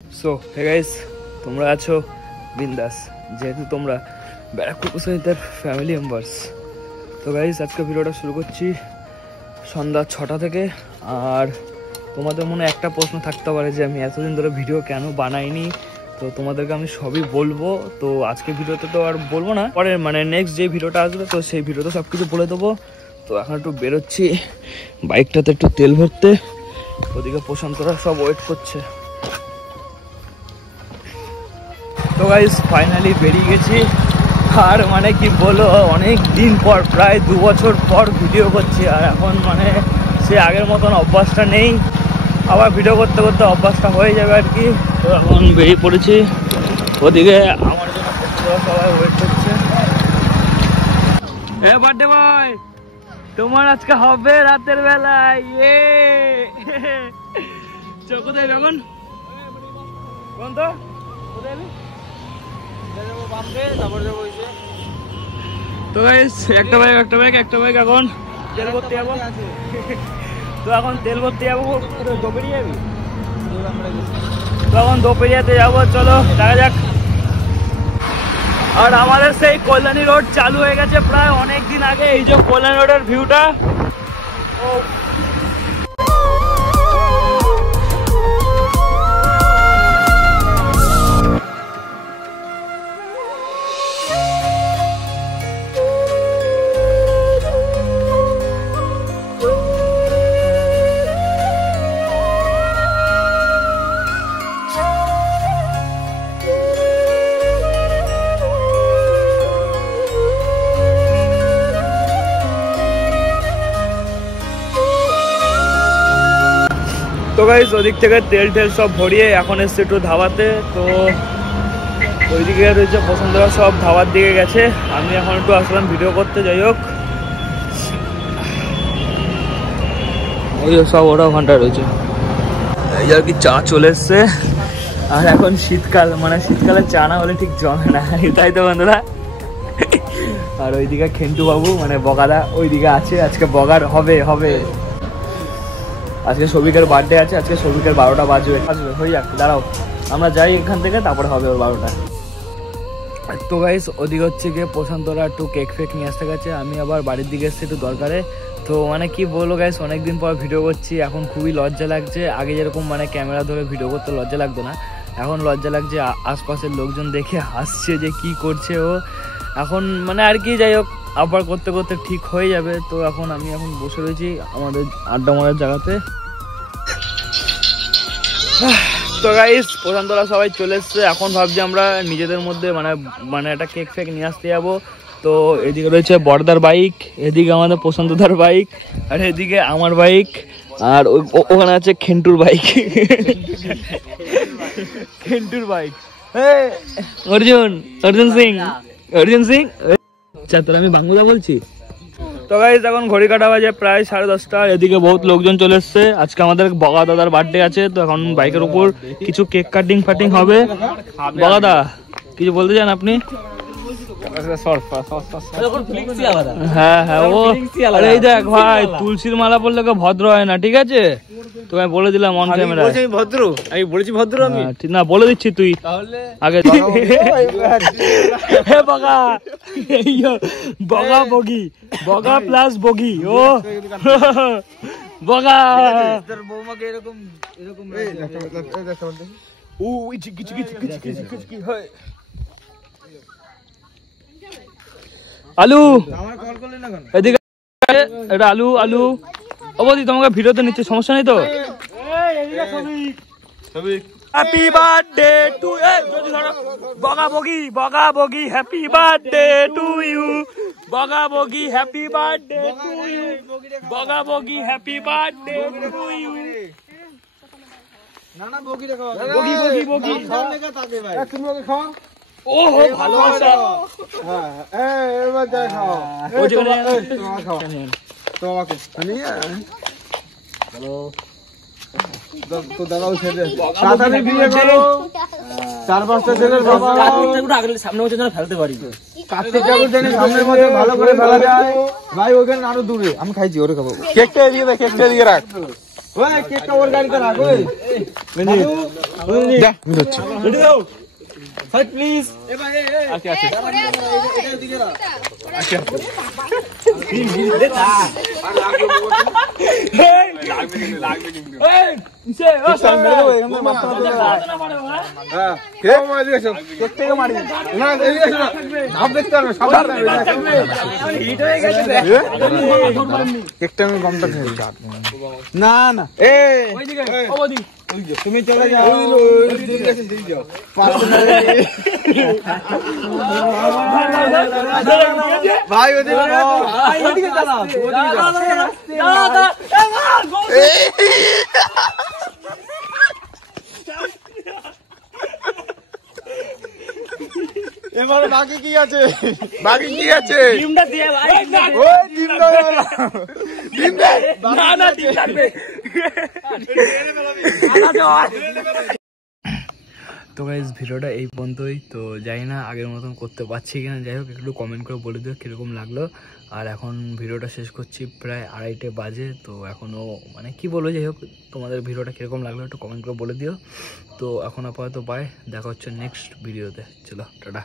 So hey guys, তোমরা আছো বিন্দাস, যেহেতু তোমরা ব্যারাকপুর সোসাইটির ফ্যামিলি মেম্বার্স। তো গাইস, আজকে ভিডিওটা শুরু করছি সন্ধ্যা 6টা থেকে। আর তোমাদের মনে একটা প্রশ্ন থাকতে পারে যে আমি এতদিন ধরে ভিডিও কেন বানাইনি, তো তোমাদেরকে আমি সবই বলবো। তো আজকে ভিডিওতে তো আর বলবো না, পরে মানে নেক্সট যে ভিডিওটা আসবে তো সেই ভিডিওতে সব কিছু বলে দেবো। তো এখন একটু বেরোচ্ছি বাইকটাতে একটু তেল ভরতে, ওদিকে প্রশান্তরা সব ওয়েট করছে। তো গাইস ফাইনালি বেরিয়ে গেছি। আর মানে কি বলো, অনেক দিন পর, প্রায় 2 বছর পর ভিডিও করছি। আর এখন মানে সে আগের মতন অভ্যাসটা নেই, আবার ভিডিও করতে করতে অভ্যাসটা হয়ে যাবে আর কি। তো এখন বেরিয়ে পড়েছি, ওদিকে আমার জন্য সবাই ওয়েট করছে। এ বার্থডে বয়, তোমার আজকে হবে রাতের বেলায়। কোথায় এখন কোন তো কোথায় তো গাইস, একটা বাইক এখন তেল ভরতে যাবো। তো এখন তেল ভরতে যাবো, দোপেরিয়া যাবি? তো এখন দোপেরিয়াতে যাবো, চলো দেখা যাক। আর আমাদের সেই কল্যাণী রোড চালু হয়ে গেছে প্রায় অনেক দিন আগে। এই যে কল্যাণী রোডের ভিউটা, তো গাইস ওদিক থেকে তেল সব ভরিয়ে এখন এসছে একটু ধাবাতে। তো ওইদিকে রয়েছে পছন্দরা, সব ধাবার দিকে গেছে। আমি এখন একটু আসলাম ভিডিও করতে। যাই হোক, ওই সব ওরা ওখানটা রয়েছে। এই আর কি চা চলে এসছে। আর এখন শীতকাল, মানে শীতকালে চা না হলে ঠিক জমে না, তাই তো বন্ধুরা। আর ওইদিকে খেন্টু বাবু মানে বগাদা ওইদিকে আছে। আজকে বগার হবে আজকে সবিকের বার্থডে আছে। আজকে সবিকের 12টা বাজবে হয়ে যাক। দাঁড়াও, আমরা যাই এখান থেকে, তারপরে হবে ওর 12টা। তো গাইস ওদিকে হচ্ছে গিয়ে প্রশান্তরা একটু কেক ফেক নিয়ে আসতে গেছে। আমি আবার বাড়ির দিকে এসেছি একটু দরকারে। তো মানে কি বলবো গাইস, অনেকদিন পর ভিডিও করছি, এখন খুবই লজ্জা লাগছে। আগে যেরকম মানে ক্যামেরা ধরে ভিডিও করতে লজ্জা লাগতো না, এখন লজ্জা লাগছে। আশপাশের লোকজন দেখে হাসছে যে কি করছে ও। এখন মানে আর কি, যাই হোক, আবার করতে করতে ঠিক হয়ে যাবে। তো এখন আমি বসে রয়েছি আমাদের আড্ডা মারার জায়গাতে। তো গাইস প্রশান্তরা সবাই চলে এসছে। এখন ভাবছি আমরা নিজেদের মধ্যে মানে একটা কেক ফেক নিয়ে আসতে যাবো। তো এদিকে রয়েছে বড়দার বাইক, এদিকে আমাদের প্রশান্তদার বাইক, আর এদিকে আমার বাইক, আর ওখানে আছে খেন্টুর বাইক। খেন্টুর বাইক অর্জুন সিং। আচ্ছা, তোর আমি বাঙ্গুদা বলছি। তো গাইস এখন ঘড়ি কাটা বাজে প্রায় 10:30। এদিকে বহুত লোকজন চলে এসছে। আজকে আমাদের বগা দাদার বার্থডে আছে। তো এখন বাইকের উপর কিছু কেক কাটিং ফাটিং হবে। বগা দা কিছু বলতে চান আপনি? হ্যাঁ, ও এই দেখ ভাই, তুলসীর মালা পরলে ভদ্র হয় না, ঠিক আছে? তোমায় বলে দিলাম অন ক্যামেরা। ভদ্র আমি বলেছি, ভদ্র আমি ঠিক না, বলে দিচ্ছি তুই আগে। বগা বগি, বগা প্লাস বগি, ও বগা বৌমাকে এরকম আলু এদিকে, এটা আলু ও বৌদি, তোমাকে ভিডিওতে নিচ্ছে, সমস্যা নেই তো? Happy birthday to Boga Bogi, happy birthday to you Boga Bogi, happy birthday to you Boga Bogi, happy birthday to you. না বগি খাও, বগি তুমি ওকে খাও। ও ভালোবাসা। হ্যাঁ এবার যা খাও, ওই যে খাও তোমাকে। হ্যালো তো দাদাও ছেলে তাড়াতাড়ি বিয়ে করো, 4-5টা ছেলের বাবা। কার্তিকটা আগে সামনে বছর যেন ফেলতে পারি, কার্তিকটা জানি সামনের মধ্যে ভালো করে ফেলা যায় ভাই। ওখানে আরো দূরে আমি খাইছি, ওরে খাবো। কেকটা দিয়ে রাখ। ওই কেকটা ওর গাড়িতে রাখ ওই যা আমি ধরছি রেডি দাও সাইড প্লিজ এ ভাই আচ্ছা আচ্ছা এটা দিকে রাখ আচ্ছা লাগবে কিন্তু এই নিচে ও সামনে দেবো এখানে মাথা না মারো হ্যাঁ কে মার দিয়েছো কেক থেকে মারি না এদিকে এসো না সব দেখতে পারবে সব দেখতে হিট হয়ে গেছে কেকটা আমি গমটা খেয়ে না না এই ওইদিকে ওইদিকে তুমি চলে যাও ওইদিকে দিয়ে যাও ভাই ওইদিকে ভাই ওইদিকে চালাও এবার বাকি কি আছে ডিমটা দিয়ে ভাই ওই ডিম দাও ডিম দে না না ডিম লাগবে তো গাইস ভিডিওটা এই পর্যন্তই। তো জানি না আগের মতন করতে পারছি কিনা, যাই হোক একটু কমেন্ট করে বলে দিও কীরকম লাগলো। আর এখন ভিডিওটা শেষ করছি, প্রায় 2:30 বাজে। তো এখনও মানে কি বলবো, যাই হোক তোমাদের ভিডিওটা কীরকম লাগলো একটু কমেন্ট করে বলে দিও। তো এখন আপাতত বাই, দেখা হচ্ছে নেক্সট ভিডিওতে। চলো টাটা।